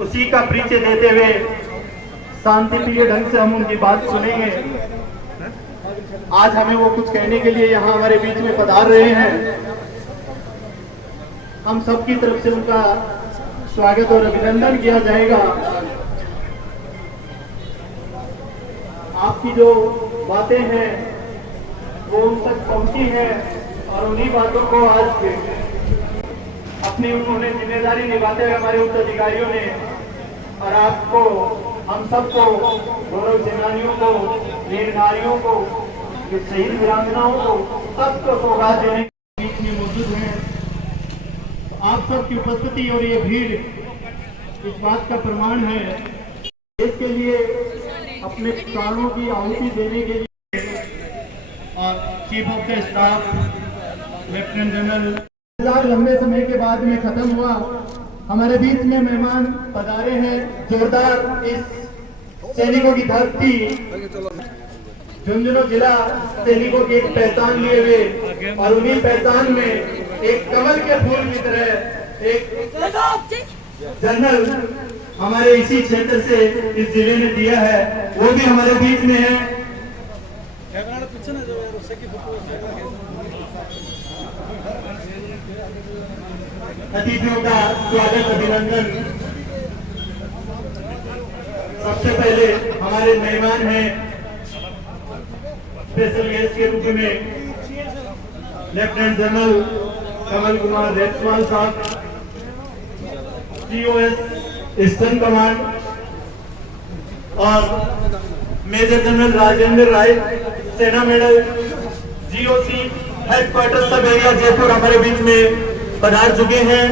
उसी का परिचय देते हुए शांति प्रिय ढंग से हम उनकी बात सुनेंगे। आज हमें वो कुछ कहने के लिए यहाँ हमारे बीच में पधार रहे हैं। हम सबकी तरफ से उनका स्वागत और अभिनंदन किया जाएगा। आपकी जो बातें हैं वो उन तक पहुंची हैं और उन्हीं बातों को आज अपनी उन्होंने जिम्मेदारी निभाते हुए हमारे उच्च अधिकारियों ने और आपको, हम सबको, गौरव सेनानियों को, वीर नारियों को, शहीद वीरांगनाओं को, सबको सौगात देने के बीच में मौजूद हैं। आप सबकी उपस्थिति और ये भीड़ इस बात का प्रमाण है। देश के लिए अपने प्राणों की आहुति देने के लिए और chief of the staff lieutenant general लंबे समय के बाद में खत्म हुआ। हमारे बीच में मेहमान पधारे हैं। जोरदार इस सैनिकों की धरती झुंझुनू जिला सैनिकों की एक पहचान लिए हुए और उन्हीं पहचान में एक कमल के फूल की तरह एक जनरल हमारे इसी क्षेत्र से इस जिले ने दिया है, वो भी हमारे बीच में है। अतिथियों का स्वागत अभिनंदन। सबसे पहले हमारे मेहमान हैं स्पेशल गेस्ट के रूप में लेफ्टिनेंट जनरल कमल कुमार रेतवाल साहब, COS ईस्टर्न कमांड, और major general Rajendra Rai, Sena medal, GOC headquarter sub area Jaipur हमारे बीच में पधार चुके हैं।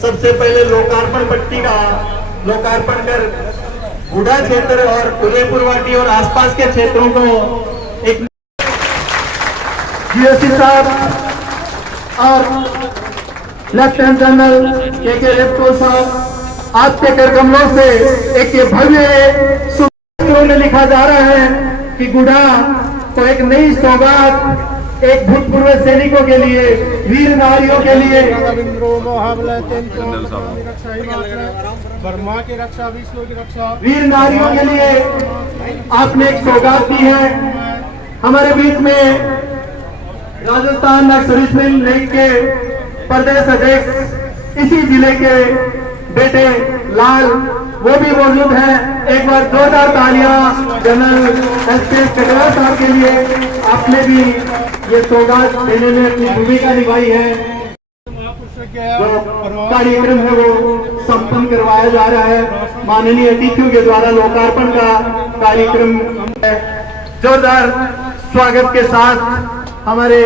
सबसे पहले लोकार्पण पट्टी का लोकार्पण कर गुड़ा क्षेत्र और उदयपुर वाटी और आसपास के क्षेत्रों को एक GOC साहब और लेफ्टिनेंट जनरल KK रेपकोल साहब, आपके कर कमलों से एक ये भव्य सूत्रों में लिखा जा रहा है कि गुड़ा को एक नई सौगात, एक भूतपूर्व सैनिकों के लिए, वीर नारियों के लिए, बर्मा की रक्षा, विश्व की रक्षा, वीर नारियों के लिए आपने एक सौगात दी है। हमारे बीच में राजस्थान नक्सलिस्ट लीग के प्रदेश अध्यक्ष, इसी जिले के बेटे लाल, वो भी मौजूद है। एक बार जोरदार तालियां जनरल SP कटवा साहब के लिए। आपने भी ये सौगात देने में अपनी भूमिका निभाई है। जो कार्यक्रम है वो संपन्न करवाया जा रहा है। माननीय अतिथियों के द्वारा लोकार्पण का कार्यक्रम है। जोरदार स्वागत के साथ हमारे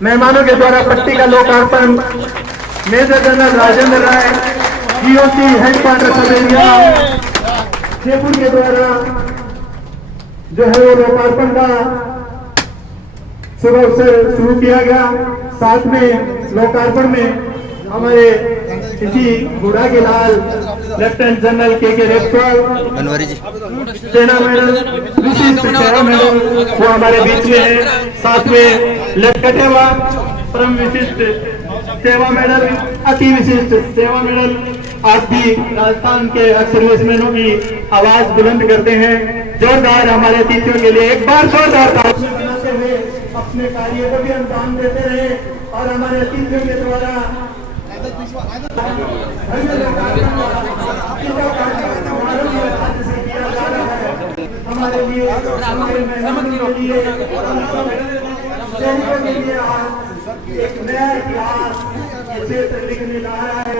मेहमानों के द्वारा पट्टी का लोकार्पण मेजर जनरल राजेंद्र राय, GOC headquarter sub area Jaipur के द्वारा जो है वो लोकार्पण का शुभ अवसर शुरू किया गया। साथ में लोकार्पण में हमारे इसी गुड़ा के लाल लेफ्टिनेंट जनरल KK रेपकोल, सेना मेडल, विशिष्ट सेवा मेडल, वो हमारे बीच में है। साथ में लेफ्टिनेंट परम विशिष्ट सेवा मेडल, अति विशिष्ट सेवा मेडल। आज भी राजस्थान के सर्विसमैनों की आवाज बुलंद करते हैं। जोरदार हमारे अतिथियों के लिए एक बार जोरदार तालियां बनाते हुए अपने कार्य को भी अंजाम देते रहे और हमारे अतिथियों के द्वारा हमारे लिए, हमारे मेहमानों के लिए, सैनिकों के लिए एक नया इतिहास ये क्षेत्र लिखने जा रहा है।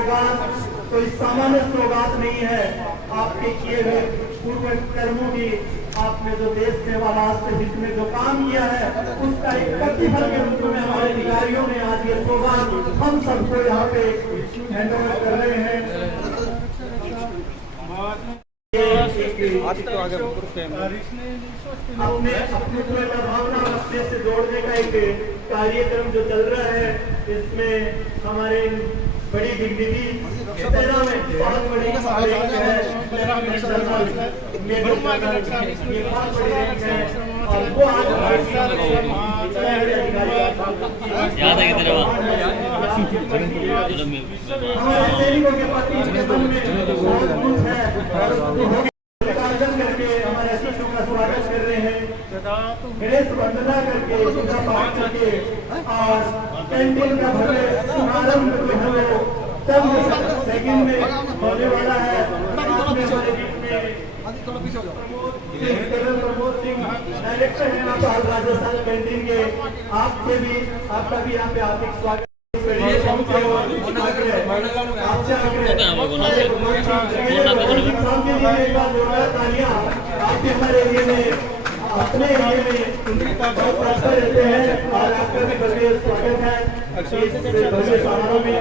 तो इस सामान्य सौगात नहीं है, आपके किए हुए पूर्व कर्मों की, आपने जो देश सेवा राष्ट्र हित में जो काम किया है उसका एक प्रतिफल के रूप में हमारे अधिकारियों ने आज ये सौगात हम सबको यहाँ पे हैंड ओवर कर रहे हैं। अपने भावना अपने से जोड़ने का एक कार्यक्रम जो चल रहा है, इसमें हमारे बड़ी डिग्निटी सेना में बहुत बड़ी है, और वो आज याद है कि तेरे हमारे सैनिकों के प्रति इनके मन में बहुत कुछ है आयोजन करके हमारे अतिथियों का स्वागत कर रहे हैं गणेश वंदना करके पूजा पाठ करके और कैंटीन का भव्य शुभारंभ जो है वो तब सेकंड में होने वाला है। हमारे बीच में प्रमोद सिंह डायरेक्टर हैं आपका राजस्थान कैंटीन के, आपसे भी आपका भी यहाँ पे हार्दिक स्वागत। आपके हमारे एरिया में अपने एरिया में बहुत प्रसन्न रहते हैं और आपका भी भव्य स्वागत है भव्य समारोह में।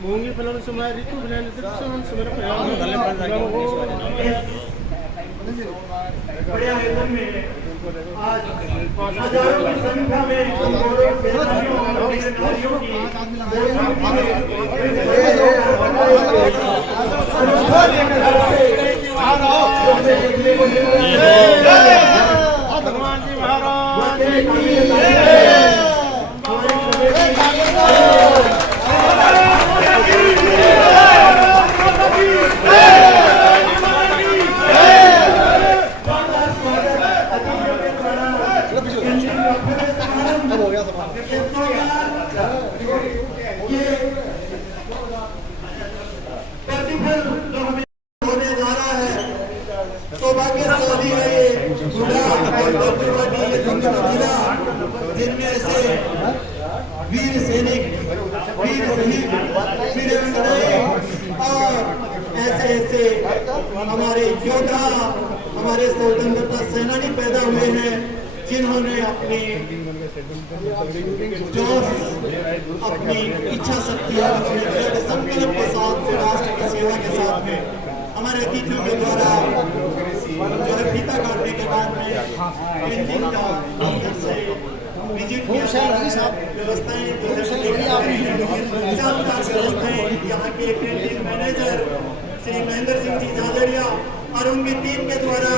मूंगी फलन समय ऋतु फलन बड़े आयोजन में आज हजारों की संख्या में सेनानियों और नारियों की भगवान जी महाराज प्रतिफल जो हमें होने जा रहा है सौभाग्यशाली है ये जिला जिनमें ऐसे वीर सैनिक वीर शहीद और ऐसे हमारे योद्धा हमारे स्वतंत्रता सेनानी पैदा हुए हैं जिन्होंने अपनी जोश अपनी इच्छा शक्ति और अपने संकल्प के साथ राष्ट्र की सेवा के साथ में हमारे अतिथियों के द्वारा जो है फीता काटने के बाद में पेंटिंग का अंदर से विजिट व्यवस्थाएं यहाँ के कैंटीन मैनेजर श्री महेंद्र सिंह जी झाझड़िया और उनकी टीम के द्वारा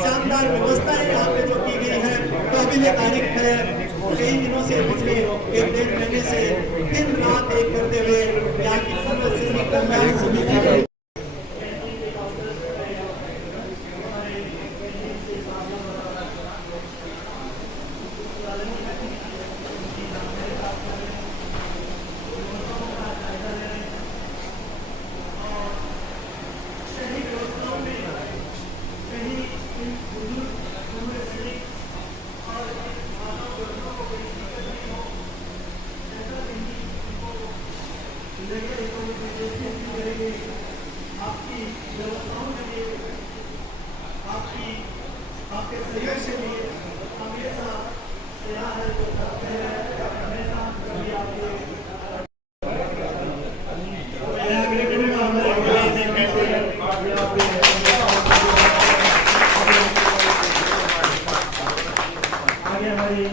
शानदार व्यवस्थाएं यहाँ पे जो की गई है काबिले तारीफ है। कई दिनों से पिछले 1-1.5 महीने से दिन रात एक करते हुए यहाँ की पूर्व सैनिक कल्याण समिति के आपकी व्यवस्थाओं के लिए आपके सहयोग के लिए हमेशा तैयार है जो करते हैं हमेशा कभी आपके आगे हमारी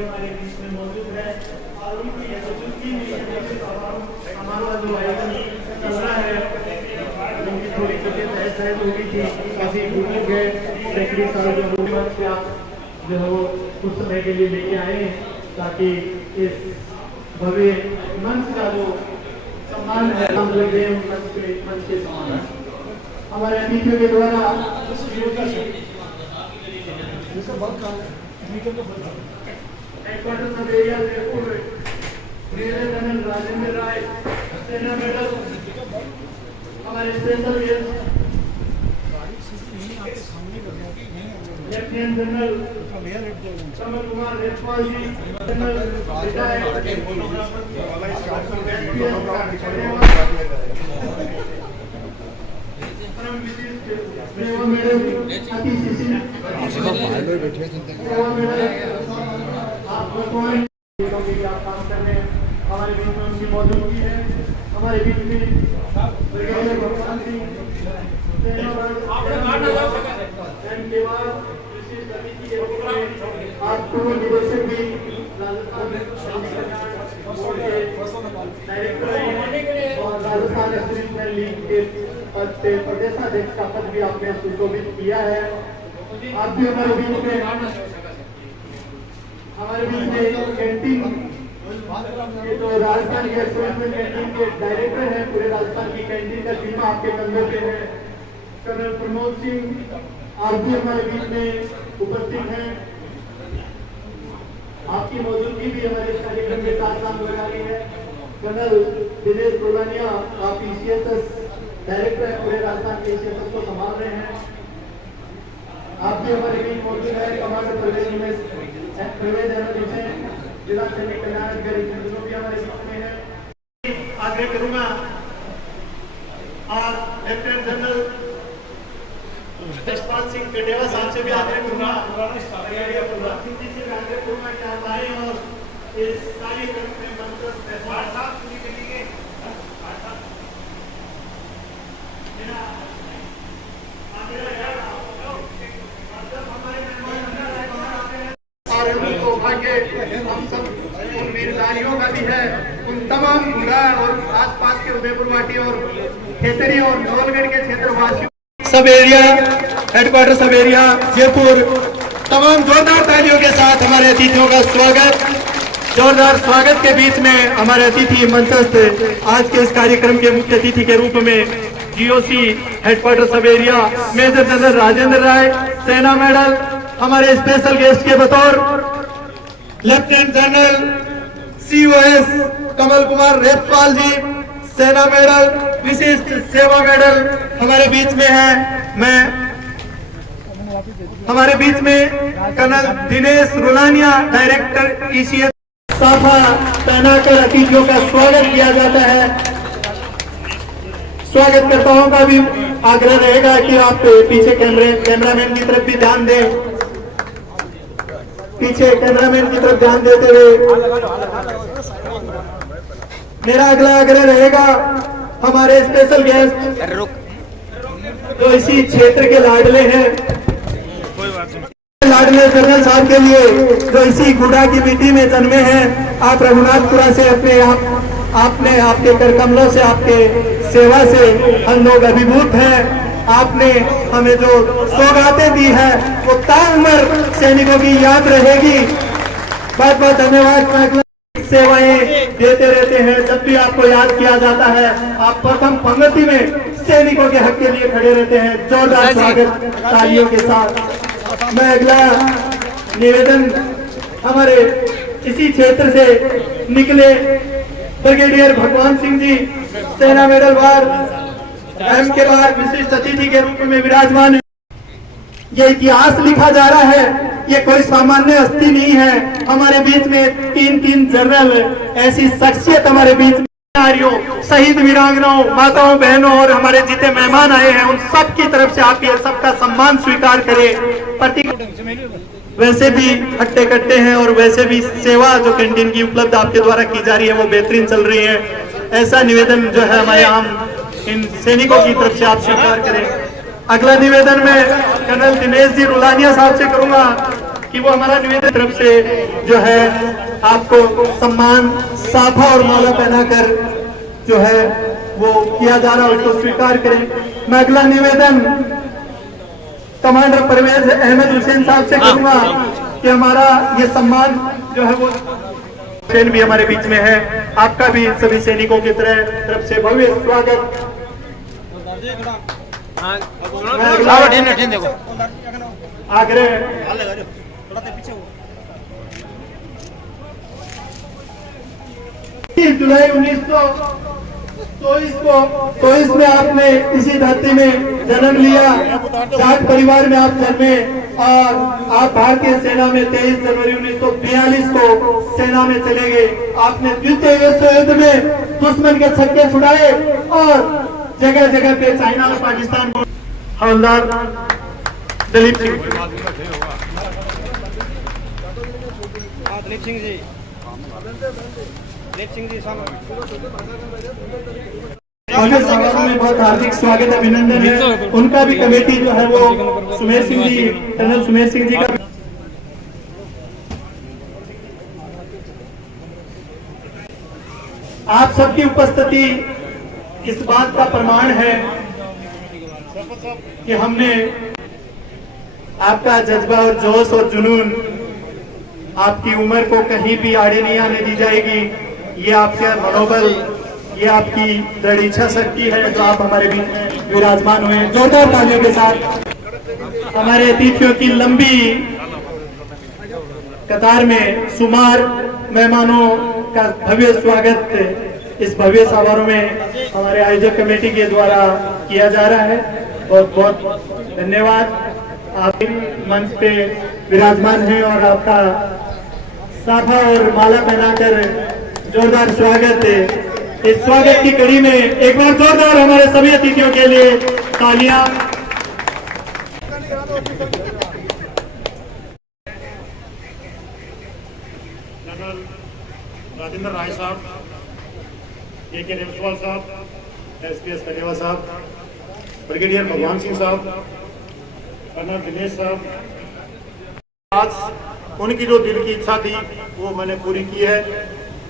हमारे बीच में मौजूद है और उनकी हमारा जो आयोजन चल रहा है उनकी थोड़ी तबियत ऐसा हो गई थी काफी बुजुर्ग है सैकड़ों साल जो हुकूमत से आप जो है वो कुछ समय के लिए लेके आए ताकि इस भव्य मंच का जो सम्मान है हम लगे मंच के समान है। हमारे अतिथियों के द्वारा headquarter sub area Jaipur major general Rajendra Rai Sena medal हमारे special guest lieutenant general Kamal Kumar रेडपाल जी जनरल परम विशिष्ट सेवा मेडल अति शिशिर सेवा मेडल आप भगवान आप काम कर रहे हैं, हमारे बीच में उनकी मौजूदगी है। हमारे बीच में ब्रिगेडियर भगवान सिंह के बाद विशेष अतिथि के रूप में आप पूर्व निदेशक भी डायरेक्टर और राजस्थान एसोसिएशन लीग के पद से प्रदेशाध्यक्ष का पद भी आपने सुशोभित किया है। आप भी हमारे बीच में कैंटीन ये तो राजस्थान गैस मैनेजमेंट कैंटीन के डायरेक्टर हैं। पूरे राजस्थान की कैंटीन का जिम्मा आपके कंधों पे है। कर्नल प्रमोद सिंह आप भी हमारे बीच में उपस्थित हैं। आपकी मौजूदगी भी हमारे इस कार्यक्रम के साथ काम लगा रही है। कर्नल दिनेश रोलानिया आप ईसीएसएस डायरेक्टर है, पूरे राजस्थान के ईसीएसएस को संभाल रहे हैं। आप भी हमारे बीच मौजूद है। कमांडर प्रवेश जिला सैनिक कल्याण अधिकारी दोनों भी हमारे बीच में है। आग्रह करूंगा और लेफ्टिनेंट जनरल जसपाल सिंह कटेवा साहब से भी आग्रह करूंगा कि आप आए और इस कार्यक्रम में मंत्र और उनको भाग्य हम सब उन वीरदारियों का भी है। उन तमाम गुड़ा और आसपास के उदयपुरवाटी और खेतरी और धौलगढ़ के क्षेत्रवासियों सब area headquarter sub area Jaipur तमाम जोरदार तालियों के साथ हमारे अतिथियों का स्वागत। जोरदार स्वागत के बीच में हमारे अतिथि मंचस्थ आज के इस कार्यक्रम के मुख्य अतिथि के रूप में GOC headquarter sub area major general Rajendra Rai Sena medal, हमारे स्पेशल गेस्ट के बतौर lieutenant general COS Kamal Kumar रेपपाल जी सेना मेडल विशिष्ट सेवा मेडल हमारे बीच में है। हमारे बीच में कर्नल दिनेश रोलानिया डायरेक्टर ईसीएस साफा पहनाकर अतिथियों का स्वागत किया जाता है। स्वागतकर्ताओं का भी आग्रह रहेगा कि आप पीछे कैमरामैन की तरफ भी ध्यान दें। पीछे कैमरामैन की तरफ ध्यान देते हुए मेरा अगला आग्रह रहेगा हमारे स्पेशल गेस्ट जो इसी क्षेत्र के लाडले हैं, लाडले जनरल साहब के लिए जो इसी गुड़ा की मिट्टी में जन्मे हैं। आप रघुनाथपुरा से आपने आपके कर कमलों से आपके सेवा से हम लोग अभिभूत हैं। आपने हमें जो सौगातें दी है वो ताउम्र सैनिकों की याद रहेगी। बहुत बहुत धन्यवाद। सेवाएं देते रहते हैं, जब भी आपको याद किया जाता है आप प्रथम पंक्ति में सैनिकों के हक के लिए खड़े रहते हैं। जोरदार स्वागत तालियों के साथ। मैं अगला निवेदन हमारे इसी क्षेत्र से निकले ब्रिगेडियर भगवान सिंह जी सेना मेडल वार एम के बाद विशिष्ट अतिथि के रूप में विराजमान है। ये इतिहास लिखा जा रहा है, ये कोई सामान्य हस्ती नहीं है। हमारे बीच में तीन जनरल ऐसी शख्सियत हमारे बीच में शहीद वीरांगनाओं माताओं बहनों और हमारे जितने मेहमान आए हैं उन सब की तरफ से आप ये सबका सम्मान स्वीकार करें। वैसे भी हट्टे कट्टे हैं और वैसे भी सेवा जो कैंटीन की उपलब्ध आपके द्वारा की जा रही है वो बेहतरीन चल रही है। ऐसा निवेदन जो है हमारे आम इन सैनिकों की तरफ से आप स्वीकार करें। अगला निवेदन मैं कर्नल दिनेश जी रोलानिया साहब से करूंगा कि वो हमारा निवेदन तरफ से जो है आपको सम्मान साफा और माला पहनाकर जो है वो किया जा रहा है उसको स्वीकार करें। मैं अगला निवेदन कमांडर परवेज अहमद हुसैन साहब से करूंगा कि हमारा ये सम्मान जो है वो सेन भी हमारे बीच में है। आपका भी सभी सैनिकों की तरफ से भव्य स्वागत। आग्रह 30 जुलाई 1924 में आपने इसी धरती में जन्म लिया। जाट परिवार में आप जन्मे और आप भारतीय सेना में 23 जनवरी 1942 को सेना में चले गए। आपने द्वितीय विश्व युद्ध में दुश्मन के छक्के छुड़ाए और जगह जगह पे चाइना और पाकिस्तान को हवलदार दलीप सिंह। दिलीप सिंह जी, दिलीप सिंह जी सामने। स्वागत समारोह में बहुत हार्दिक स्वागत अभिनंदन है। उनका भी कमेटी जो है वो सुमेर सिंह जी, कर्नल सुमेर सिंह जी का। आप सबकी उपस्थिति इस बात का प्रमाण है कि हमने आपका जज्बा और जोश और जुनून, आपकी उम्र को कहीं भी आड़े नहीं आने दी जाएगी। ये आपका मनोबल, ये आपकी दृढ़ इच्छा शक्ति है जो आप हमारे बीच में विराजमान हुए। जोरदार तालियों के साथ हमारे अतिथियों की लंबी कतार में शुमार मेहमानों का भव्य स्वागत इस भव्य समारोह में हमारे आयोजक कमेटी के द्वारा किया जा रहा है। बहुत बहुत धन्यवाद। आप मंच पे विराजमान हैं और आपका साफा और माला पहनाकर जोरदार स्वागत है। इस स्वागत की कड़ी में एक बार जोरदार हमारे सभी अतिथियों के लिए तालियां। जनरल राजेंद्र राय साहब, के रेमसवाल साहब, एसपीएस कटेवा साहब, ब्रिगेडियर भगवान सिंह साहब, कर्नल दिनेश साहब, आज उनकी जो दिल की इच्छा थी वो मैंने पूरी की है।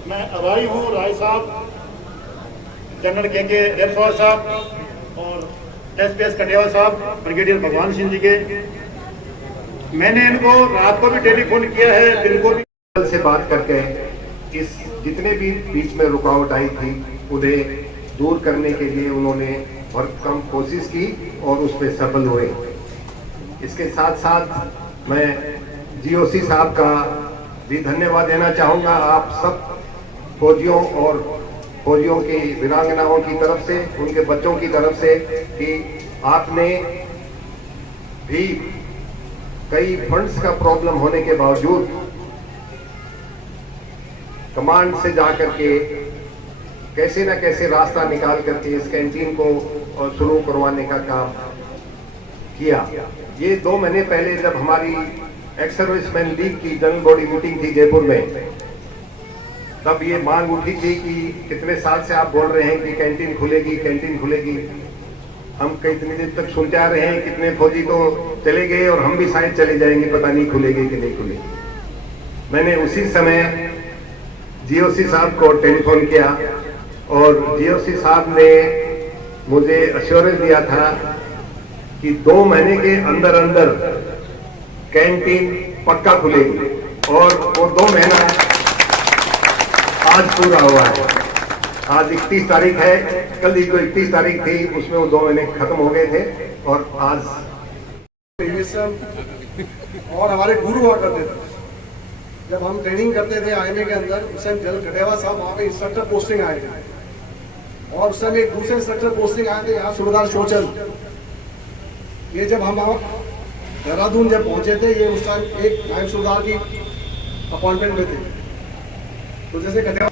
मैं आभारी हूँ राय साहब, जनरल के रेमसवाल साहब और एसपीएस कटेवा साहब, ब्रिगेडियर भगवान सिंह जी के। मैंने इनको रात को भी टेलीफोन किया है, दिन को भी से बात करके इस जितने भी बीच में रुकावट आई थी उन्हें दूर करने के लिए उन्होंने भरपूर कोशिश की और उसमें सफल हुए। इसके साथ साथ मैं जीओसी साहब का भी धन्यवाद देना चाहूँगा, आप सब फौजियों और फौजियों की वीरांगनाओं की तरफ से, उनके बच्चों की तरफ से, कि आपने भी कई फंड्स का प्रॉब्लम होने के बावजूद कमांड से जाकर के कैसे न कैसे रास्ता निकाल करके इस कैंटीन को शुरू करवाने का काम किया। ये 2 महीने पहले जब हमारी एक्स सर्विसमैन लीग की जनरल बॉडी मीटिंग थी जयपुर में, तब ये मांग उठी थी कि कितने साल से आप बोल रहे हैं कि कैंटीन खुलेगी, कैंटीन खुलेगी। हम कितने दिन तक सुनते आ रहे हैं, कितने फौजी तो चले गए और हम भी शायद चले जाएंगे, पता नहीं खुलेगी कि नहीं खुलेगी। मैंने उसी समय जीओसी साहब को टेलीफोन किया और जीओसी साहब ने मुझे अश्योरेंस दिया था कि 2 महीने के अंदर अंदर कैंटीन पक्का खुलेगी, और वो 2 महीना आज पूरा हुआ है। आज 31 तारीख है, कल ही जो 31 तारीख थी उसमें वो 2 महीने खत्म हो गए थे। और आज और हमारे गुरु हुआ करते थे, जब हम ट्रेनिंग करते थे आईएमए के अंदर, उस टाइम जनरल कटेवा साहब वहाँ पे इंस्ट्रक्टर पोस्टिंग आए थे, और उस टाइम एक दूसरे इंस्ट्रक्टर पोस्टिंग आए थे यहाँ सूबेदार शोचंद। ये जब हम देहरादून जब पहुंचे थे, ये उस टाइम एक नायब सूबेदार की अपॉइंटमेंट में थे। तो जैसे कटेवा,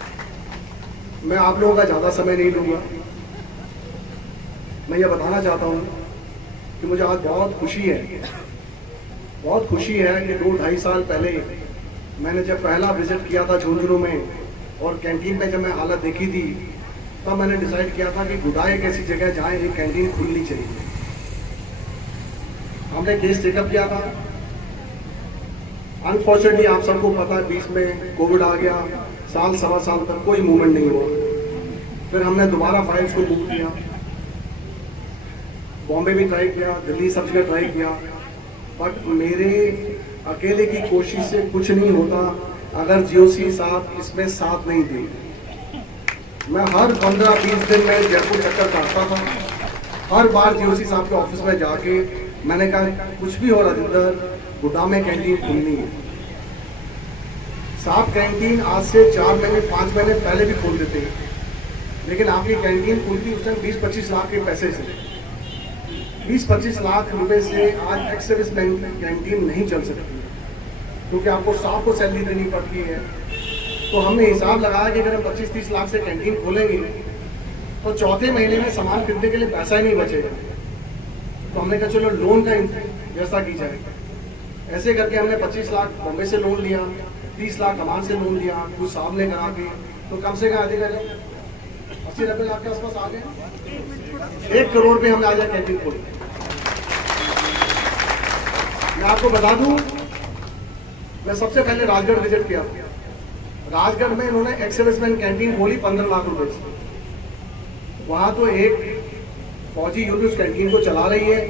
मैं आप लोगों का ज़्यादा समय नहीं लूँगा, मैं ये बताना चाहता हूँ कि मुझे आज बहुत खुशी है, बहुत खुशी है कि 2-2.5 साल पहले मैंने जब पहला विजिट किया था झुंझुनू में और कैंटीन में जब मैं हालत देखी थी, तब मैंने डिसाइड किया था कि गुडाई एक ऐसी जगह जहाँ एक कैंटीन खुलनी चाहिए। हमने केस टेकअप किया था। अनफॉर्चुनेटली आप सबको पता है, बीच में कोविड आ गया, साल सवा साल तक कोई मूवमेंट नहीं हुआ। फिर हमने दोबारा फाइल्स को बुक किया, बॉम्बे भी ट्राई किया, दिल्ली सब जगह ट्राई किया, बट मेरे अकेले की कोशिश से कुछ नहीं होता अगर जीओसी साहब इसमें साथ नहीं देंगे। मैं हर 15-20 दिन में जयपुर चक्कर काटता था। हर बार जीओसी साहब के ऑफिस में जाके मैंने कहा कुछ भी हो राजेंद्र, गुड्डा में कैंटीन खुलनी है। साहब कैंटीन आज से 4 महीने 5 महीने पहले भी खोल देते हैं, लेकिन आपकी कैंटीन खुलती उस टाइम 20-25 लाख के पैसे से। 20-25 लाख रुपए से आज एक्स सर्विस कैंटीन नहीं चल सकती, क्योंकि आपको स्टाफ को सैलरी देनी पड़ती है। तो हमने हिसाब लगाया कि अगर हम 25-30 लाख से कैंटीन खोलेंगे तो चौथे महीने में सामान खरीदने के लिए पैसा ही नहीं बचेगा। तो हमने कहा चलो लोन का व्यवस्था की जाए। ऐसे करके हमने 25 लाख बॉम्बे से लोन लिया, 30 लाख कमान से लोन लिया, कुछ साहब ने करा के, तो कम से कम आधे 80-90 लाख के आसपास आ गए। 1 करोड़ पे हमने आज कैंटीन खोली। मैं आपको बता दूं, मैं सबसे पहले राजगढ़ विजिट किया। राजगढ़ में इन्होंने एक्स-सर्विसमैन कैंटीन खोली 15 लाख रुपए से। वहां तो एक फौजी यूनिट उस कैंटीन को चला रही है,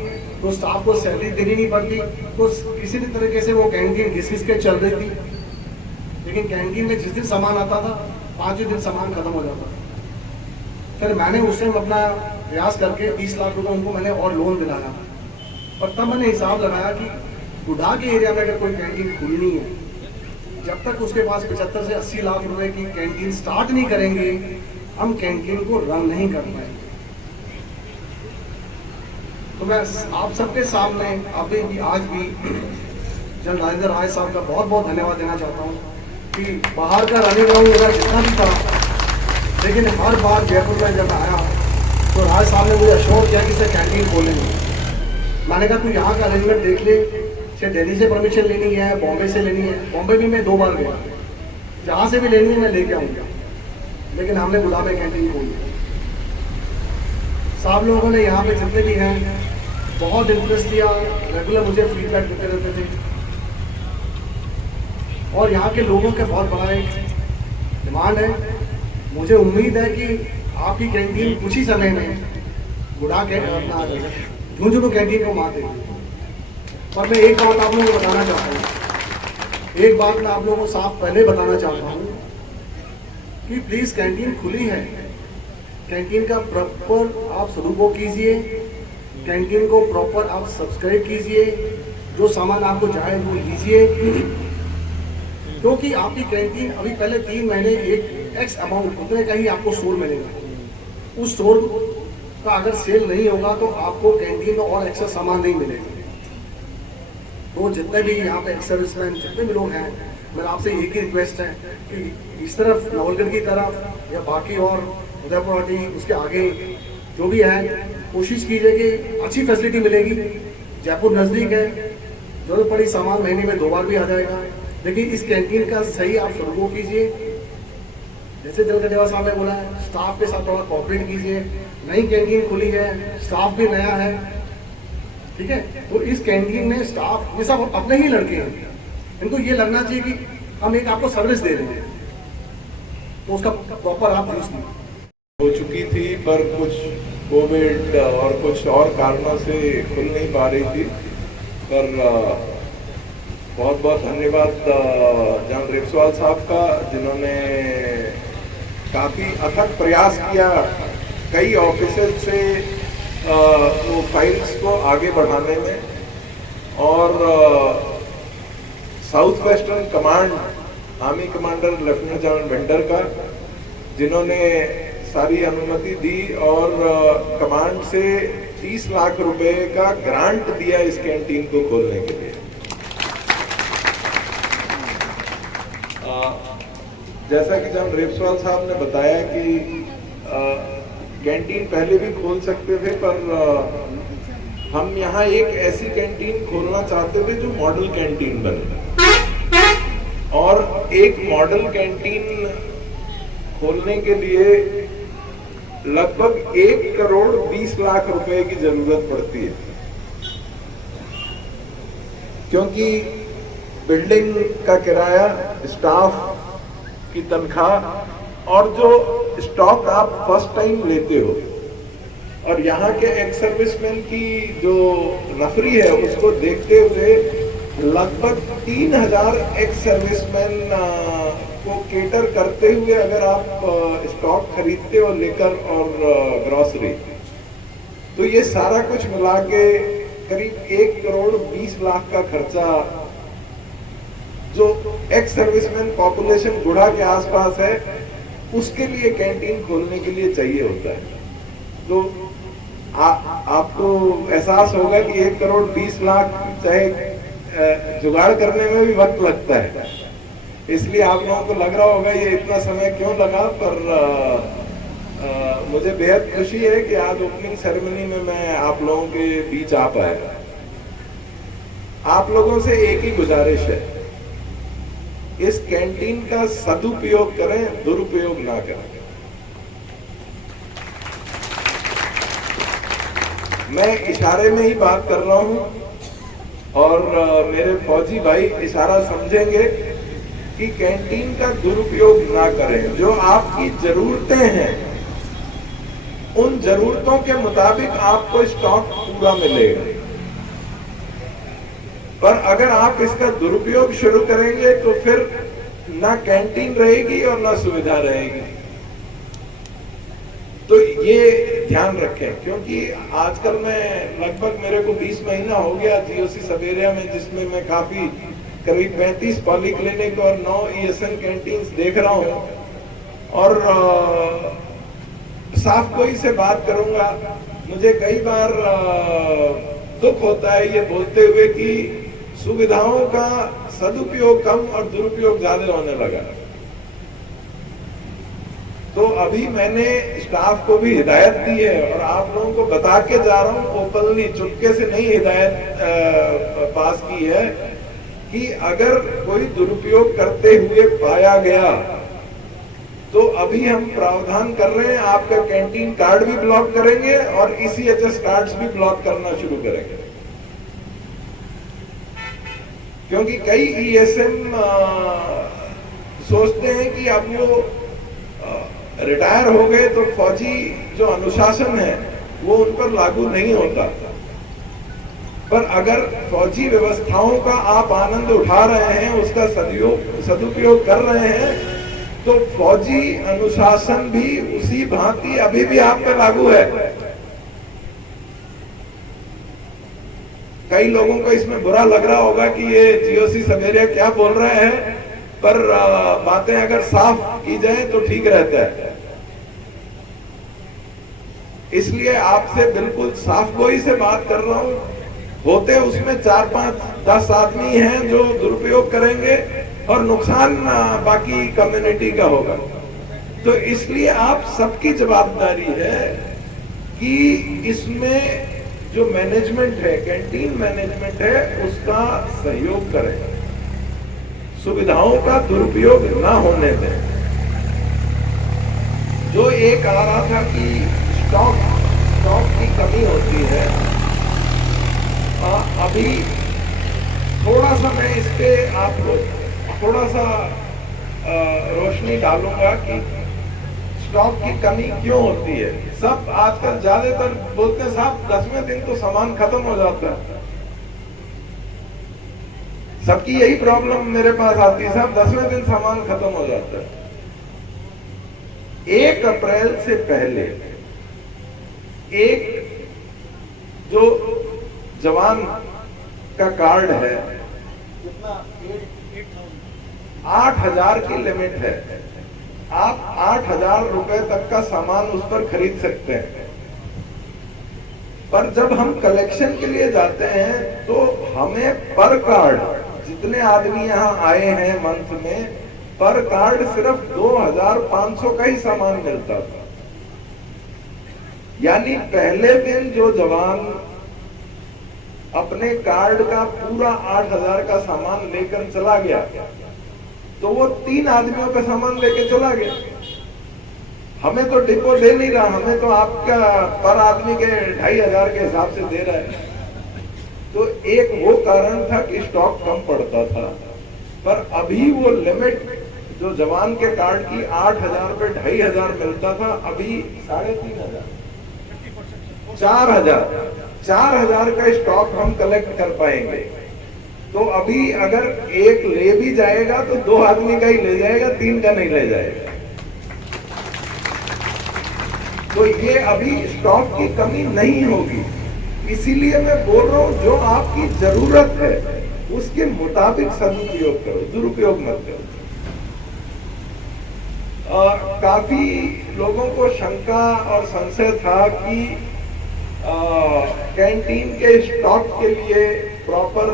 तो स्टाफ को सैलरी देनी नहीं पड़ती, तो किसी भी तरीके से वो कैंटीन घिस के चल रही थी। लेकिन कैंटीन में जिस दिन सामान आता था 5 दिन सामान खत्म हो जाता था। फिर मैंने उस टाइम अपना प्रयास करके 20 लाख रुपए उनको मैंने और लोन दिलाया। और तब मैंने हिसाब लगाया कि बुढ़ा के एरिया में अगर कोई कैंटीन खुलनी है, जब तक उसके पास 75 से 80 लाख रुपए की कैंटीन स्टार्ट नहीं करेंगे, हम कैंटीन को रन नहीं कर पाएंगे। तो मैं आप सबके सामने अभी भी आज भी जनरल राजेंद्र राय साहब का बहुत बहुत धन्यवाद देना चाहता हूँ कि बाहर का रनिंग ग्राउंड मेरा जितना भी था, लेकिन हर बार जयपुर में जब आया तो राय साहब ने मुझे अश्योर किया कि इसे कैंटीन खोलेंगे। मैंने कहा तू यहाँ का अरेंजमेंट देख ले, चाहे दिल्ली से परमिशन लेनी है, बॉम्बे से लेनी है। बॉम्बे भी मैं 2 बार गया, जहाँ से भी लेनी है मैं लेके आऊँगा। लेकिन हमने गुड़ा में कैंटीन खोली। साहब लोगों ने यहाँ पे जितने भी हैं बहुत इंटरेस्ट लिया, रेगुलर मुझे फीडबैक देते रहते थे। और यहाँ के लोगों का बहुत बड़ा एक डिमांड है, मुझे उम्मीद है कि आपकी कैंटीन कुछ ही समय में गुड़ा के अपना झुंझुनू कैंटीन को मार देगी। और मैं एक बात आप लोगों को बताना चाहता हूँ, एक बात मैं आप लोगों को साफ पहले बताना चाहता हूँ कि प्लीज़ कैंटीन खुली है, कैंटीन का प्रॉपर आप सदुपयोग कीजिए, कैंटीन को प्रॉपर आप सब्सक्राइब कीजिए, जो सामान आपको जाए वो लीजिए। क्योंकि आपकी कैंटीन अभी पहले 3 महीने एक एक्स अमाउंट उतने का ही आपको स्टोर मिलेगा। उस स्टोर का अगर सेल नहीं होगा तो आपको कैंटीन में और एक्स्ट्रा सामान नहीं मिलेगा। तो जितने भी यहाँ पे एक्स सर्विसमैन जितने भी लोग हैं, मेरा आपसे एक ही रिक्वेस्ट है कि इस तरफ नवलगढ़ की तरफ या बाकी और उदयपुर आदि उसके आगे जो भी है, कोशिश कीजिए कि अच्छी फैसिलिटी मिलेगी। जयपुर नज़दीक है, जरूरत पड़ी सामान महीने में 2 बार भी आ जाएगा। लेकिन इस कैंटीन का सही आप सदुपयोग कीजिए। जैसे जल कटेवा साहब ने बोला है, स्टाफ के साथ थोड़ा कॉपरेट कीजिए। नई कैंटीन खुली है, स्टाफ भी नया है, ठीक है। तो इस कैंटीन में स्टाफ ये सब अपने ही लड़के हैं, इनको ये लगना चाहिए कि हम एक आपको सर्विस दे रहे हैं, तो उसका प्रॉपर आप यूज कीजिए। हो चुकी थी, पर कुछ कोविड और कुछ और कारणों से खुल नहीं पा रही थी। पर बहुत बहुत धन्यवाद जनरल रेपसवाल साहब का, जिन्होंने काफ़ी अथक प्रयास किया कई ऑफिसर से वो फाइल्स को आगे बढ़ाने में। और south western command army commander lieutenant general vendor का, जिन्होंने सारी अनुमति दी और कमांड से 30 लाख रुपए का ग्रांट दिया इस कैंटीन को खोलने के लिए। जैसा कि जनरल रेपसवाल साहब ने बताया कि कैंटीन पहले भी खोल सकते थे, पर हम यहाँ एक ऐसी कैंटीन खोलना चाहते थे जो मॉडल कैंटीन बने। और एक मॉडल कैंटीन खोलने के लिए लगभग 1 करोड़ 20 लाख रुपए की जरूरत पड़ती है, क्योंकि बिल्डिंग का किराया, स्टाफ की तनख्वाह और जो स्टॉक आप फर्स्ट टाइम लेते हो, और यहाँ के एक्स सर्विसमैन की जो नफरी है उसको देखते हुए लगभग 3000 एक्स सर्विसमैन को केटर करते हुए अगर आप स्टॉक खरीदते हो, लेकर और ग्रॉसरी, तो ये सारा कुछ मिला के करीब 1 करोड़ 20 लाख का खर्चा जो एक्स सर्विसमैन पॉपुलेशन गुड़ा के आसपास है उसके लिए कैंटीन खोलने के लिए चाहिए होता है। तो आपको एहसास होगा कि 1 करोड़ 20 लाख चाहे जुगाड़ करने में भी वक्त लगता है, इसलिए आप लोगों को लग रहा होगा ये इतना समय क्यों लगा, पर मुझे बेहद खुशी है कि आज ओपनिंग सेरेमनी में मैं आप लोगों के बीच आ पाया। आप लोगों से एक ही गुजारिश है, इस कैंटीन का सदुपयोग करें, दुरुपयोग ना करें। मैं इशारे में ही बात कर रहा हूं और मेरे फौजी भाई इशारा समझेंगे कि कैंटीन का दुरुपयोग ना करें। जो आपकी जरूरतें हैं, उन जरूरतों के मुताबिक आपको स्टॉक पूरा मिलेगा, पर अगर आप इसका दुरुपयोग शुरू करेंगे तो फिर ना कैंटीन रहेगी और ना सुविधा रहेगी। तो ये ध्यान रखें, क्योंकि आजकल मैं लगभग मेरे को 20 महीना हो गया जीओसी सबेरिया में, जिसमें मैं काफी करीब 35 पॉलीक्लिनिक और 9 ESN कैंटीन्स देख रहा हूं। और साफ गोई से बात करूंगा, मुझे कई बार दुख होता है ये बोलते हुए कि सुविधाओं का सदुपयोग कम और दुरुपयोग ज्यादा होने लगा। तो अभी मैंने स्टाफ को भी हिदायत दी है और आप लोगों को बता के जा रहा हूं, ओपनली, चुपके से नहीं हिदायत पास की है कि अगर कोई दुरुपयोग करते हुए पाया गया तो अभी हम प्रावधान कर रहे हैं, आपका कैंटीन कार्ड भी ब्लॉक करेंगे और ECHS कार्ड्स भी ब्लॉक करना शुरू करेंगे। क्योंकि कई ESM सोचते हैं कि अब वो रिटायर हो गए तो फौजी जो अनुशासन है वो उन पर लागू नहीं होता। पर अगर फौजी व्यवस्थाओं का आप आनंद उठा रहे हैं, उसका सदुपयोग कर रहे हैं, तो फौजी अनुशासन भी उसी भांति अभी भी आप पे लागू है। कई लोगों को इसमें बुरा लग रहा होगा कि ये जीओसी सबेरिया क्या बोल रहे हैं, पर बातें अगर साफ की जाए तो ठीक रहता है। इसलिए आपसे बिल्कुल साफ गोई से बात कर रहा हूं। होते उसमें 4, 5, 10 आदमी हैं जो दुरुपयोग करेंगे और नुकसान बाकी कम्युनिटी का होगा। तो इसलिए आप सबकी जवाबदारी है कि इसमें जो मैनेजमेंट है, कैंटीन मैनेजमेंट है, उसका सहयोग करें, सुविधाओं का दुरुपयोग ना होने दें। जो एक आ रहा था कि स्टॉक की कमी होती है, अभी थोड़ा सा मैं इस पे आपको थोड़ा सा रोशनी डालूंगा कि स्टॉक की कमी क्यों होती है। सब आजकल ज्यादातर बोलते हैं साहब 10वें दिन तो सामान खत्म हो जाता है। सबकी यही प्रॉब्लम मेरे पास आती है, साहब 10वें दिन सामान खत्म हो जाता है। 1 अप्रैल से पहले एक जो जवान का कार्ड है, कितना 8,000 की लिमिट है। आप 8,000 रुपए तक का सामान उस पर खरीद सकते हैं। पर जब हम कलेक्शन के लिए जाते हैं तो हमें पर कार्ड, जितने आदमी यहाँ आए हैं मंथ में, पर कार्ड सिर्फ 2,500 का ही सामान मिलता था। यानी पहले दिन जो जवान अपने कार्ड का पूरा 8,000 का सामान लेकर चला गया, तो वो 3 आदमियों का सामान लेके चला गया। हमें तो डिपो दे नहीं रहा, हमें तो आपका पर आदमी के 2,500 के हिसाब से दे रहा है। तो एक वो कारण था कि स्टॉक कम पड़ता था। पर अभी वो लिमिट जो जवान के कार्ड की 8,000 पे 2,500 मिलता था, अभी 3,500, 4,000 का स्टॉक हम कलेक्ट कर पाएंगे। तो अभी अगर एक ले भी जाएगा तो 2 आदमी का ही ले जाएगा, 3 का नहीं ले जाएगा। तो ये अभी स्टॉक की कमी नहीं होगी। इसीलिए मैं बोल रहा हूं, जो आपकी जरूरत है उसके मुताबिक सदुपयोग करो, दुरुपयोग मत करो। काफी लोगों को शंका और संशय था कि कैंटीन के स्टॉक के लिए प्रॉपर,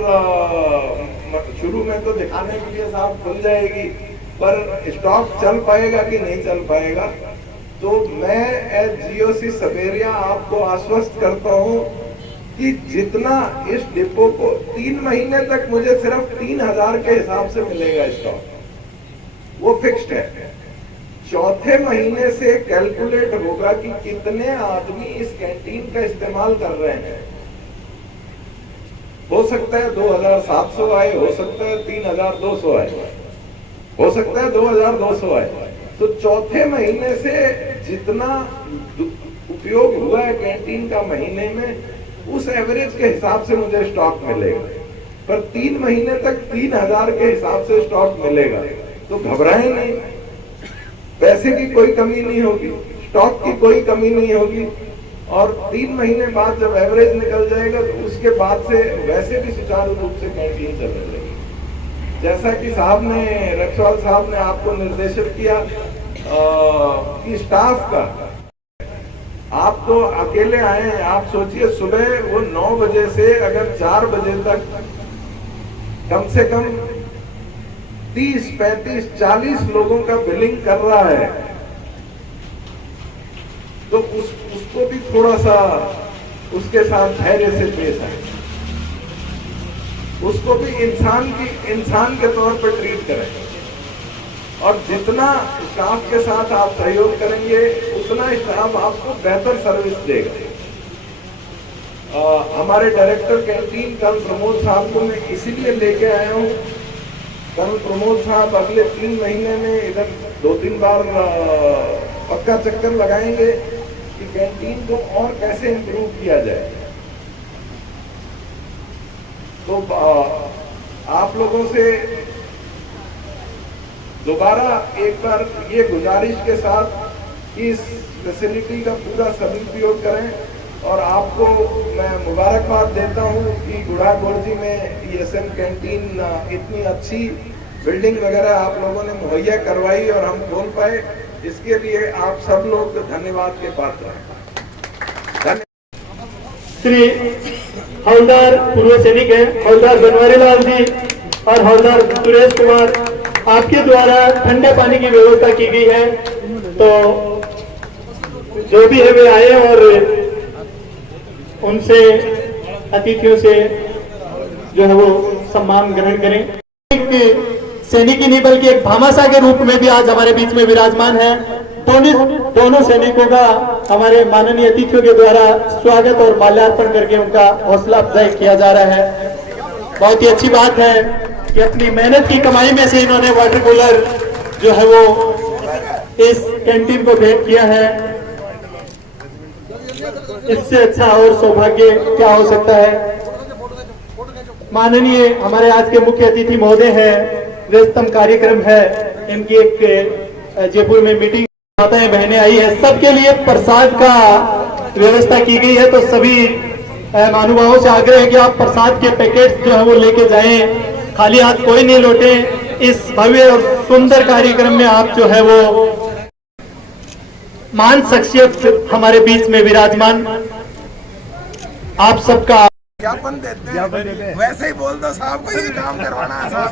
शुरू में तो दिखाने के लिए साहब खुल जाएगी, पर स्टॉक चल पाएगा कि नहीं चल पाएगा। तो मैं एज जीओसी सबेरिया आपको आश्वस्त करता हूं कि जितना इस डिपो को 3 महीने तक मुझे सिर्फ 3000 के हिसाब से मिलेगा स्टॉक, वो फिक्स्ड है। चौथे महीने से कैलकुलेट होगा कि कितने आदमी इस कैंटीन का इस्तेमाल कर रहे हैं। हो सकता है 2700 आए, हो सकता है 3200 आए, हो सकता है 2200 आए। तो चौथे महीने से जितना उपयोग हुआ है कैंटीन का महीने में, उस एवरेज के हिसाब से मुझे स्टॉक मिलेगा। पर 3 महीने तक 3000 के हिसाब से स्टॉक मिलेगा। तो घबराएं नहीं, पैसे की कोई कमी नहीं होगी, स्टॉक की कोई कमी नहीं होगी। और 3 महीने बाद जब एवरेज निकल जाएगा तो उसके बाद से वैसे भी सुचारू रूप से कैंटीन चलने लगेगी। जैसा कि रक्षवाल साहब ने आपको निर्देशित किया कि स्टाफ का, आप तो अकेले आए हैं, आप सोचिए सुबह वो 9 बजे से अगर 4 बजे तक कम से कम 30, 35, 40 लोगों का बिलिंग कर रहा है, तो उसको भी थोड़ा सा उसके साथ धैर्य से पेश आए, उसको भी इंसान के तौर पर ट्रीट करें। और जितना स्टाफ के साथ आप सहयोग करेंगे उतना स्टाफ आपको बेहतर सर्विस देगा। हमारे डायरेक्टर कैंटीन कर्नल प्रमोद साहब को मैं इसीलिए लेके आया हूँ। कर्नल प्रमोद साहब अगले 3 महीने में इधर 2-3 बार पक्का चक्कर लगाएंगे कि कैंटीन को और कैसे इम्प्रूव किया जाए। तो आप लोगों से दोबारा एक बार ये गुजारिश के साथ कि इस फैसिलिटी का पूरा सदुपयोग करें। और आपको मैं मुबारकबाद देता हूं कि गुढ़ागोरजी में ESM कैंटीन इतनी अच्छी बिल्डिंग वगैरह आप लोगों ने मुहैया करवाई और हम खोल पाए, इसके लिए आप सब लोग धन्यवाद के पात्र हैं। श्री हवलदार पूर्व सैनिक है हवलदार बनवारीलाल जी और हवलदार सुरेश कुमार, आपके द्वारा ठंडे पानी की व्यवस्था की गई है। तो जो भी है वे आए और उनसे अतिथियों से जो है वो सम्मान ग्रहण करें। एक सैनिक ही नहीं बल्कि एक भामाशाह के रूप में भी आज हमारे बीच में विराजमान है। दोनों सैनिकों का हमारे माननीय अतिथियों के द्वारा स्वागत और माल्यार्पण करके उनका हौसला अफजाई किया जा रहा है। बहुत ही अच्छी बात है कि अपनी मेहनत की कमाई में से इन्होंने वाटर कूलर जो है वो इस कैंटीन को भेंट किया है। इससे अच्छा और सौभाग्य क्या हो सकता है। माननीय हमारे आज के मुख्य अतिथि महोदय हैं, व्यस्तम कार्यक्रम है, इनकी एक जयपुर में मीटिंग, माताएं बहनें आई है, सबके लिए प्रसाद का व्यवस्था की गई है। तो सभी महानुभावों से आग्रह है कि आप प्रसाद के पैकेट जो है वो लेके जाएं, खाली हाथ कोई नहीं लौटे। इस भव्य और सुंदर कार्यक्रम में आप जो है वो महान शख्सियत हमारे बीच में विराजमान, आप सबका ज्ञापन देते हैं। वैसे ही बोल दो साहब को ये काम करवाना है साहब,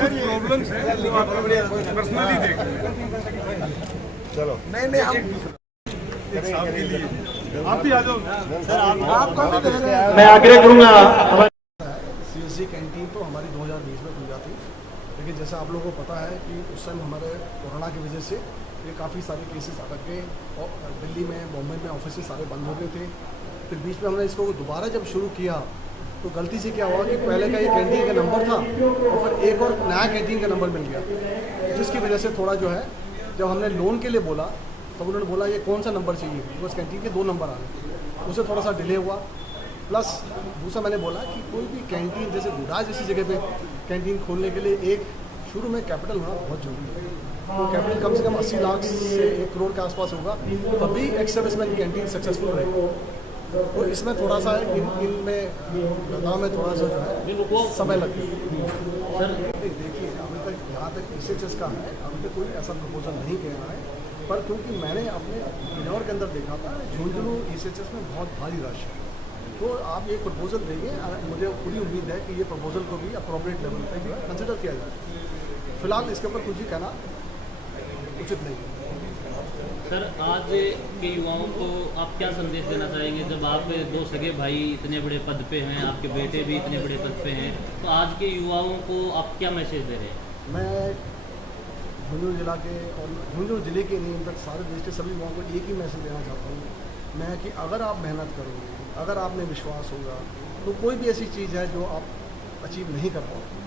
कुछ प्रॉब्लम्स है पर्सनली देख चलो नहीं हम आप भी आ जाओ सर, आपको भी दे रहे हैं। मैं आग्रह करूंगा CSG कैंटीन तो हमारी 2020 में खुल जाती, लेकिन जैसा आप लोगों को पता है कि उस टाइम हमारे कोरोना की वजह से ये काफ़ी सारे केसेस अटक गए और दिल्ली में, बॉम्बे में ऑफिस सारे बंद हो गए थे। फिर बीच में हमने इसको दोबारा जब शुरू किया तो गलती से क्या हुआ कि पहले का ये कैंटीन का नंबर था और फिर एक और नया कैंटीन का नंबर मिल गया, जिसकी वजह से थोड़ा जो है जब हमने लोन के लिए बोला तो उन्होंने बोला ये कौन सा नंबर चाहिए, बिकॉज कैंटीन के 2 नंबर आ गए, उससे थोड़ा सा डिले हुआ। प्लस दूसरा मैंने बोला कि कोई भी कैंटीन जैसे गुड़ाज जैसी जगह पे कैंटीन खोलने के लिए एक शुरू में कैपिटल होना बहुत जरूरी है। तो कैपिटल कम से कम 80 लाख से 1 करोड़ के आसपास होगा, तभी एक्स सर्विसमैन कैंटीन सक्सेसफुल रहेगी। तो इसमें थोड़ा सा इनमें गदा में थोड़ा सा जो है समय लग गया। सर देखिए अभी तक जहाँ तक ECHS का है अभी तक कोई ऐसा प्रपोजल नहीं किया है, पर क्योंकि मैंने अपने इनौर के अंदर देखा था झुंझुनू ECHS में बहुत भारी रश है, तो आप ये प्रपोजल देंगे, मुझे पूरी उम्मीद है कि ये प्रपोजल को भी अप्रोप्रिएट लेवल पर भी कंसिडर किया जाए। फिलहाल इसके ऊपर कुछ भी कहना उचित नहीं है। सर, आज के युवाओं को आप क्या संदेश देना चाहेंगे जब आप दो सगे भाई इतने बड़े पद पे हैं, आपके बेटे भी इतने बड़े पद पे हैं, तो आज के युवाओं को आप क्या मैसेज दे रहे हैं? मैं झुंझुनू जिला के और झुंझुनू जिले के नहीं तक सारे देश के सभी युवाओं को एक ही मैसेज देना चाहता हूँ मैं कि अगर आप मेहनत करोगे, अगर आप में विश्वास होगा, तो कोई भी ऐसी चीज़ है जो आप अचीव नहीं कर पाओगे।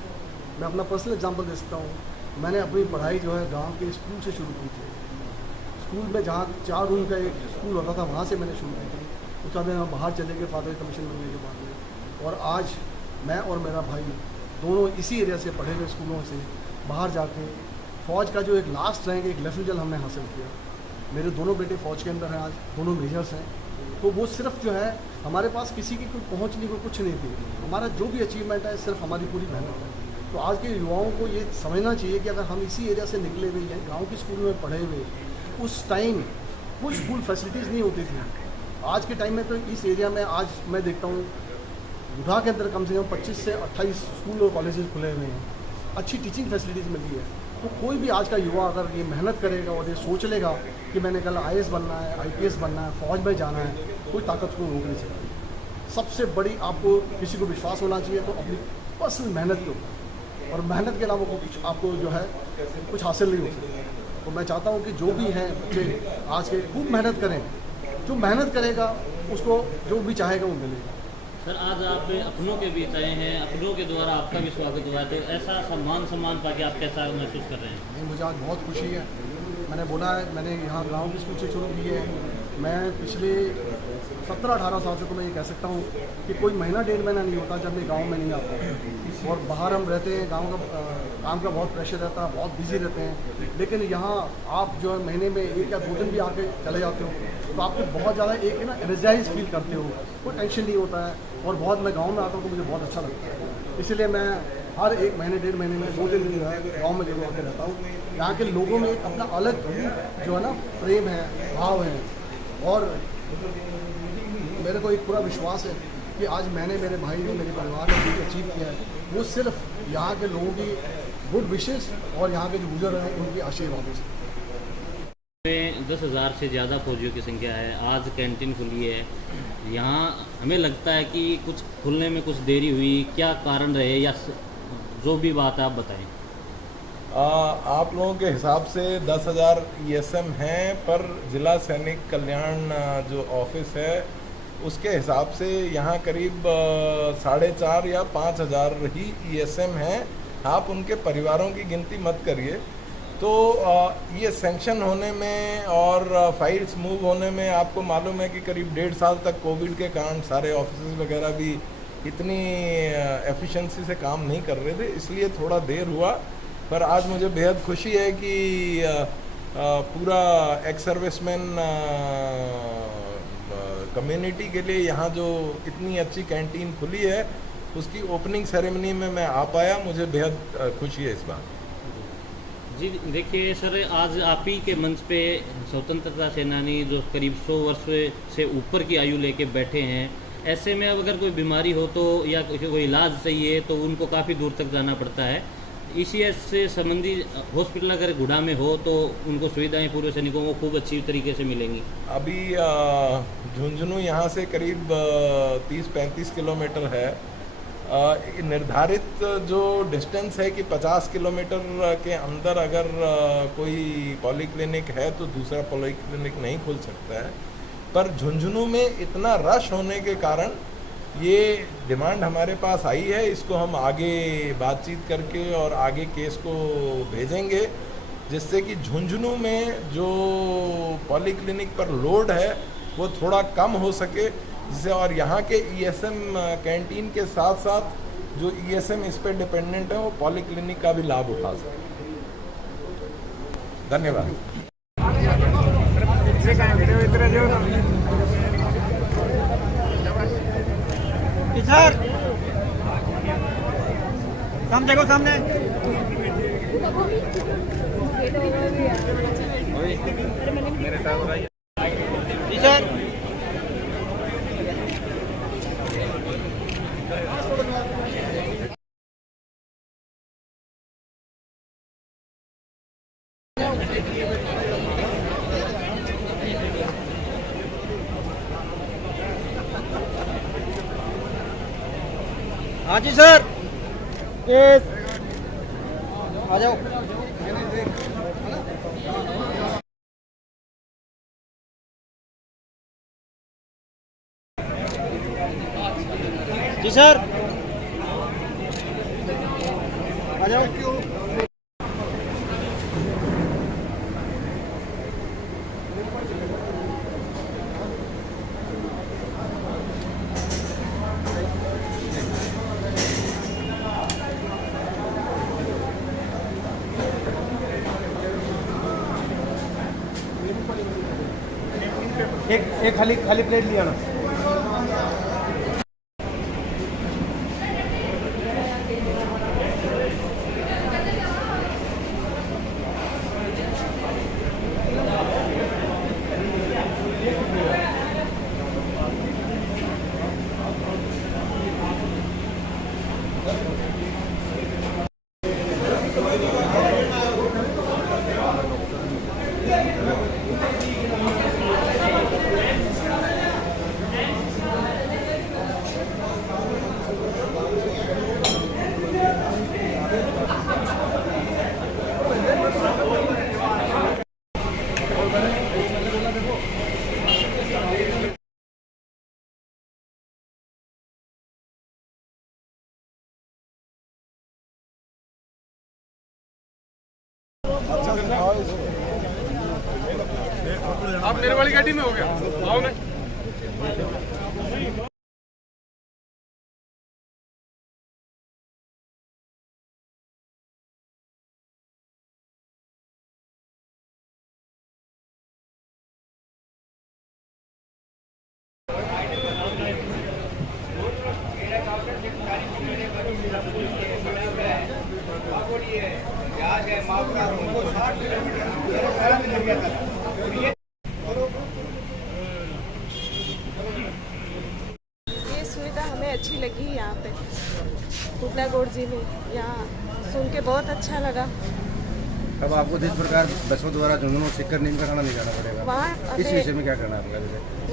मैं अपना पर्सनल एग्जांपल दे सकता हूँ। मैंने अपनी पढ़ाई जो है गांव के स्कूल से शुरू की थी। स्कूल में जहाँ 4 रूम का एक स्कूल होता था वहाँ से मैंने शुरू की थी। उसके बाद हम बाहर चले गए फादर कमीशन बनने के बाद में, और आज मैं और मेरा भाई दोनों इसी एरिया से पढ़े हुए स्कूलों से बाहर जाके फ़ौज का जो एक लास्ट रैंक, एक लेफ्टिनेंट हमने हासिल किया। मेरे दोनों बेटे फ़ौज के अंदर हैं, आज दोनों मेजर्स हैं। तो वो सिर्फ जो है हमारे पास किसी की कोई पहुँच नहीं, कोई कुछ नहीं थी। हमारा जो भी अचीवमेंट है सिर्फ हमारी पूरी मेहनत है। तो आज के युवाओं को ये समझना चाहिए कि अगर हम इसी एरिया से निकले हुए हैं, गाँव के स्कूल में पढ़े हुए, उस टाइम कोई स्कूल फैसिलिटीज़ नहीं होती थी। आज के टाइम में तो इस एरिया में आज मैं देखता हूँ बुढ़ा के अंदर कम से कम 25 से 28 स्कूल और कॉलेजेस खुले हुए हैं, अच्छी टीचिंग फैसिलिटीज़ मिली है। तो कोई भी आज का युवा अगर ये मेहनत करेगा और ये सोच लेगा कि मैंने कल IAS बनना है, IPS बनना है, फ़ौज में जाना है, कोई ताकत को रोक नहीं सकती। सबसे बड़ी आपको किसी को विश्वास होना चाहिए तो अपनी पर्सनल मेहनत के ऊपर, और मेहनत के अलावा कुछ आपको जो है कुछ हासिल नहीं हो सकता। तो मैं चाहता हूँ कि जो भी हैं बच्चे आज के खूब मेहनत करें। जो मेहनत करेगा उसको जो भी चाहेगा वो मिलेगा। सर, आज आप अपनों के बीच आए हैं, अपनों के द्वारा आपका भी स्वागत हुआ है, तो ऐसा सम्मान पाके आप कैसा महसूस कर रहे हैं? नहीं, मुझे आज बहुत खुशी है। मैंने बोला है, मैंने यहाँ गाँव की स्कूल से शुरू की है। मैं पिछले 17-18 साल से तो मैं ये कह सकता हूँ कि कोई महीना 1.5 महीना नहीं होता जब मैं गांव में नहीं आता। और बाहर हम रहते हैं, गांव का काम का बहुत प्रेशर रहता है, बहुत बिजी रहते हैं, लेकिन यहाँ आप जो है महीने में 1 या 2 दिन भी आके चले जाते हो तो आपको बहुत ज़्यादा एक ना एनर्जाइज फील करते हो, कोई टेंशन नहीं होता है। और बहुत मैं गाँव में आता हूँ तो मुझे बहुत अच्छा लगता है। इसलिए मैं हर 1 महीने 1.5 महीने में 2-3 दिन जो है गाँव में जरूर आकर रहता हूँ। यहाँ के लोगों में एक अपना अलग जो है ना प्रेम है, भाव है, और मेरे को एक पूरा विश्वास है कि आज मैंने, मेरे भाई ने, मेरे परिवार ने जो अचीव किया है वो सिर्फ यहाँ के लोगों की गुड विशेस और यहाँ के जो गुजर रहे हैं उनके आशीर्वादों से। 10,000 से ज़्यादा फौजियों की संख्या है। आज कैंटीन खुली है यहाँ, हमें लगता है कि कुछ खुलने में कुछ देरी हुई, क्या कारण रहे, या जो भी बात आप बताएं। आप लोगों के हिसाब से 10,000 ESM हैं, पर जिला सैनिक कल्याण जो ऑफिस है उसके हिसाब से यहाँ करीब 4,500 या 5,000 ही ESM हैं। आप उनके परिवारों की गिनती मत करिए। तो ये सेंक्शन होने में और फाइल्स मूव होने में आपको मालूम है कि करीब 1.5 साल तक कोविड के कारण सारे ऑफिस वगैरह भी इतनी एफिशिएंसी से काम नहीं कर रहे थे, इसलिए थोड़ा देर हुआ। पर आज मुझे बेहद खुशी है कि पूरा एक्स सर्विसमैन कम्युनिटी के लिए यहाँ जो इतनी अच्छी कैंटीन खुली है उसकी ओपनिंग सेरेमनी में मैं आ पाया। मुझे बेहद खुशी है इस बात। जी देखिए सर, आज आप ही के मंच पे स्वतंत्रता सेनानी जो करीब 100 वर्ष से ऊपर की आयु लेके बैठे हैं, ऐसे में अब अगर कोई बीमारी हो तो या कोई इलाज चाहिए तो उनको काफ़ी दूर तक जाना पड़ता है। ECS से संबंधी हॉस्पिटल अगर गुड़ा में हो तो उनको सुविधाएं पूर्व सैनिकों को खूब अच्छी तरीके से मिलेंगी। अभी झुंझुनू यहाँ से करीब 30-35 किलोमीटर है। निर्धारित जो डिस्टेंस है कि 50 किलोमीटर के अंदर अगर कोई पॉलीक्लिनिक है तो दूसरा पॉलीक्लिनिक नहीं खुल सकता है। पर झुंझुनू में इतना रश होने के कारण ये डिमांड हमारे पास आई है। इसको हम आगे बातचीत करके और आगे केस को भेजेंगे, जिससे कि झुंझुनू में जो पॉलीक्लिनिक पर लोड है वो थोड़ा कम हो सके, जिससे और यहाँ के ESM कैंटीन के साथ साथ जो ESM इस पर डिपेंडेंट है वो पॉलीक्लिनिक का भी लाभ उठा सके। धन्यवाद। सर सामने देखो, सामने मेरे साथ जी सर। हाँ जी सर। यस, आ जाओ। जी सर, आ जाओ। एक खाली खाली प्लेट लिया ना। आप मेरे वाली गाड़ी में हो गया, आओ ना। ये सुविधा हमें अच्छी लगी यहाँ पे कुबलागोड़ जी में, यहाँ सुन के बहुत अच्छा लगा। अब आपको जिस प्रकार बसों द्वारा झुंझुनू सीकर नीम का खाना नहीं जाना पड़ेगा, वहाँ इस विषय में क्या करना है आपका?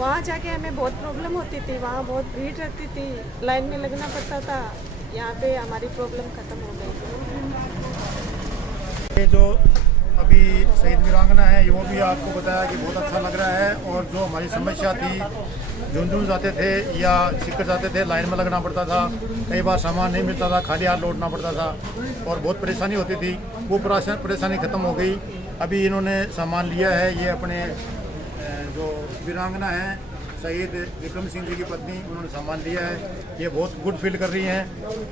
वहाँ जाके हमें बहुत प्रॉब्लम होती थी, वहाँ बहुत भीड़ रहती थी, लाइन में लगना पड़ता था। यहाँ पे हमारी प्रॉब्लम खत्म हो गई। ये जो अभी शहीद वीरांगना है वो भी आपको बताया कि बहुत अच्छा लग रहा है। और जो हमारी समस्या थी, झुंझुनू जाते थे या सीकर जाते थे, लाइन में लगना पड़ता था, कई बार सामान नहीं मिलता था, खाली हाथ लौटना पड़ता था और बहुत परेशानी होती थी, वो परेशानी ख़त्म हो गई। अभी इन्होंने सामान लिया है, ये अपने जो वीरांगना है शहीद विक्रम सिंह जी की पत्नी, उन्होंने सामान लिया है, ये बहुत गुड फील कर रही हैं।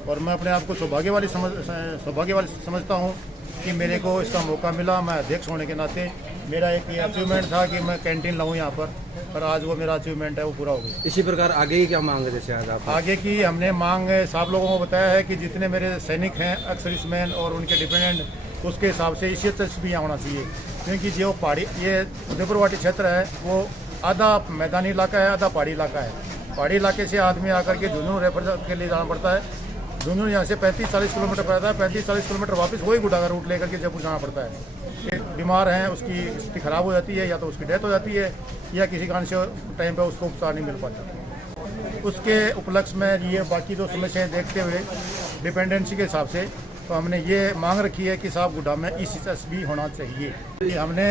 और मैं अपने आप को सौभाग्यवाली समझता हूँ कि मेरे को इसका मौका मिला। मैं अध्यक्ष होने के नाते मेरा एक ये अचीवमेंट था कि मैं कैंटीन लाऊं यहाँ पर आज वो मेरा अचीवमेंट है, वो पूरा हो गया। इसी प्रकार आगे ही क्या मांग है? जैसे आज आप आगे की हमने मांग सब लोगों को बताया है कि जितने मेरे सैनिक हैं, एक्स-सर्विसमैन और उनके डिपेंडेंट, उसके हिसाब से इसी तरह भी यहाँ होना चाहिए, क्योंकि जो पहाड़ी ये उदयपुर वाटी क्षेत्र है वो आधा मैदानी इलाका है, आधा पहाड़ी इलाका है। पहाड़ी इलाके से आदमी आकर के झुंझुनू रेफर के लिए जाना पड़ता है। झुंझुनू यहाँ से 35-40 किलोमीटर पड़ता है, 35-40 किलोमीटर वापस वही गुडा का रूट लेकर के जयपुर जाना पड़ता है। बीमार हैं, उसकी स्थिति खराब हो जाती है, या तो उसकी डेथ हो जाती है या किसी कारण से टाइम पे उसको उपचार नहीं मिल पाता। उसके उपलक्ष्य में ये बाकी जो समस्याएं देखते हुए डिपेंडेंसी के हिसाब से तो हमने ये मांग रखी है कि साहब गुडा में ECSB होना चाहिए। हमने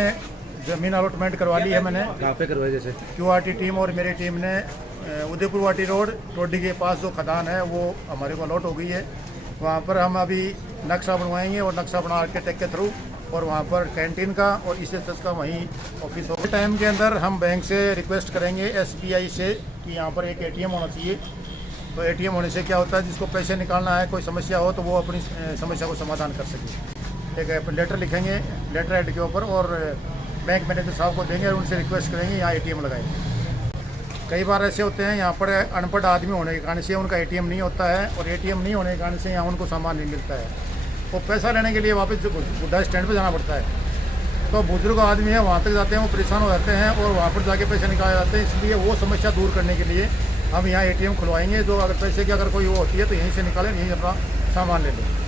ज़मीन अलॉटमेंट करवा ली है, मैंने कहाँ पे करवाई? जैसे QRT टीम और मेरी टीम ने उदयपुर वाटी रोड टोडी के पास जो खदान है वो हमारे को अलॉट हो गई है। वहाँ पर हम अभी नक्शा बनवाएंगे और नक्शा बना आर्किटेक्ट के थ्रू, और वहाँ पर कैंटीन का और ECSS का वहीं ऑफिस होगा। टाइम के अंदर हम बैंक से रिक्वेस्ट करेंगे SBI से कि यहाँ पर एक ATM होना चाहिए। तो ATM होने से क्या होता है, जिसको पैसे निकालना है, कोई समस्या हो तो वो अपनी समस्या को समाधान कर सके। एक अपन लेटर लिखेंगे, लेटर हेड के ऊपर, और बैंक मैनेजर साहब को देंगे और उनसे रिक्वेस्ट करेंगे यहाँ ATM लगाएंगे। कई बार ऐसे होते हैं यहाँ पर अनपढ़ आदमी होने के कारण से उनका ATM नहीं होता है, और ATM नहीं होने के कारण से यहाँ उनको सामान नहीं मिलता है, वो पैसा लेने के लिए वापस गुड्डा स्टैंड पे जाना पड़ता है। तो बुजुर्ग आदमी है, वहाँ तक जाते हैं, वो परेशान हो जाते हैं और वहाँ पर जाके पैसे निकाले जाते हैं। इसलिए वो समस्या दूर करने के लिए हम यहाँ ATM खुलवाएंगे, जो अगर पैसे की अगर कोई वो होती है तो यहीं से निकालें, यहीं अपना सामान ले लें।